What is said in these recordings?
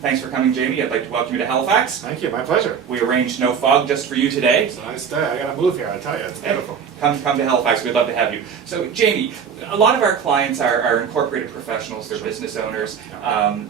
Thanks for coming, Jamie. I'd like to welcome you to Halifax. Thank you, my pleasure. We arranged no fog just for you today. It's a nice day. I gotta move here, I tell you, it's beautiful. Come to Halifax. We'd love to have you. So, Jamie, a lot of our clients are incorporated professionals. They're business owners.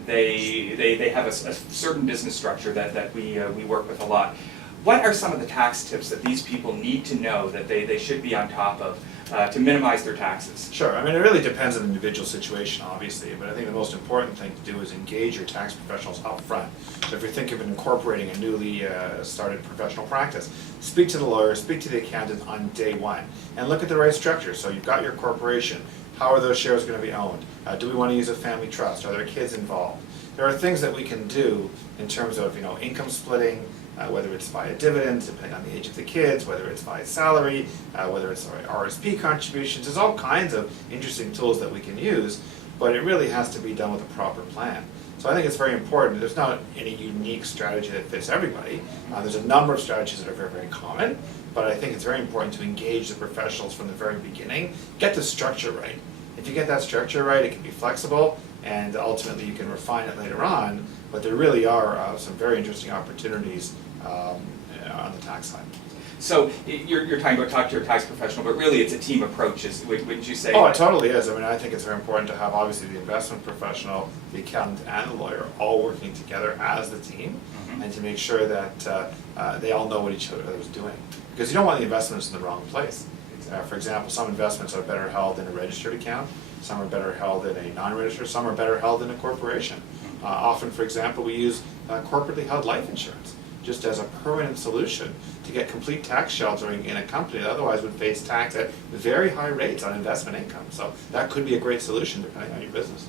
They have a certain business structure that we work with a lot. What are some of the tax tips that these people need to know that they should be on top of to minimize their taxes? Sure, I mean, it really depends on the individual situation, obviously, but I think the most important thing to do is engage your tax professionals up front. So if you're thinking of incorporating a newly started professional practice, speak to the lawyer, speak to the accountant on day one, and look at the right structure. So you've got your corporation. How are those shares going to be owned? Do we want to use a family trust? Are there kids involved? There are things that we can do in terms of, income splitting, whether it's via dividends, depending on the age of the kids, whether it's via salary, whether it's RSP contributions. There's all kinds of interesting tools that we can use, but it really has to be done with a proper plan. So I think it's very important. There's not any unique strategy that fits everybody. There's a number of strategies that are very, very common, but I think it's very important to engage the professionals from the very beginning. Get the structure right. If you get that structure right, it can be flexible, and ultimately you can refine it later on, but there really are some very interesting opportunities on the tax side. So you're talking about talk to your tax professional, but really it's a team approach, wouldn't you say? Oh, it totally is. I mean, I think it's very important to have obviously the investment professional, the accountant, and the lawyer all working together as the team, and to make sure that they all know what each other is doing. Because you don't want the investments in the wrong place. For example, some investments are better held in a registered account, some are better held in a non-registered, some are better held in a corporation. Often, for example, we use corporately held life insurance just as a permanent solution to get complete tax sheltering in a company that otherwise would face tax at very high rates on investment income. So that could be a great solution depending on your business.